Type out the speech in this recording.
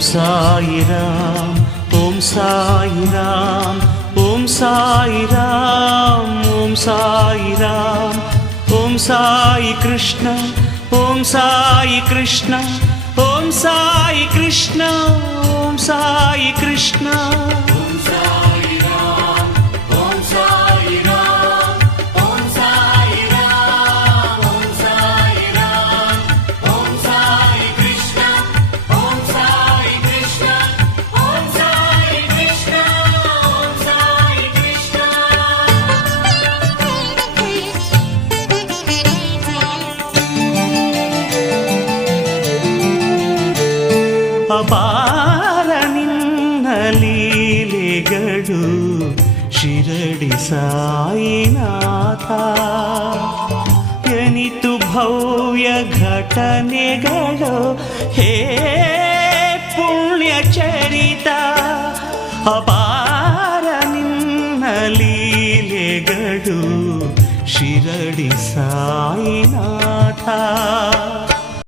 ಸಾಯಿ ರಾಮ್, ಓಂ ಸಾಯಿ ರಾಮ್, ಓಂ ಸಾಯಿ ರಾಮ್, ಓಂ ಸಾಯಿ ರಾಮ್, ಓಂ ಸಾಯಿ ಕೃಷ್ಣ, ಓಂ ಸಾಯಿ ಕೃಷ್ಣ, ಓಂ ಸಾಯಿ ಕೃಷ್ಣ, ಓಂ ಸಾಯಿ ಕೃಷ್ಣ. ಅಪಾರ ನಿನ್ನ ಲೀಲೆಗಳು ಶಿರಡಿ ಸಾಯಿನಾಥ, ಎನಿತು ಭವ್ಯ ಘಟನೆಗಳು ಹೇ ಪುಣ್ಯ ಚರಿತ. ಅಪಾರ ನಿನ್ನ ಲೀಲೆಗಳು ಶಿರಡಿ ಸಾಯಿನಾಥ.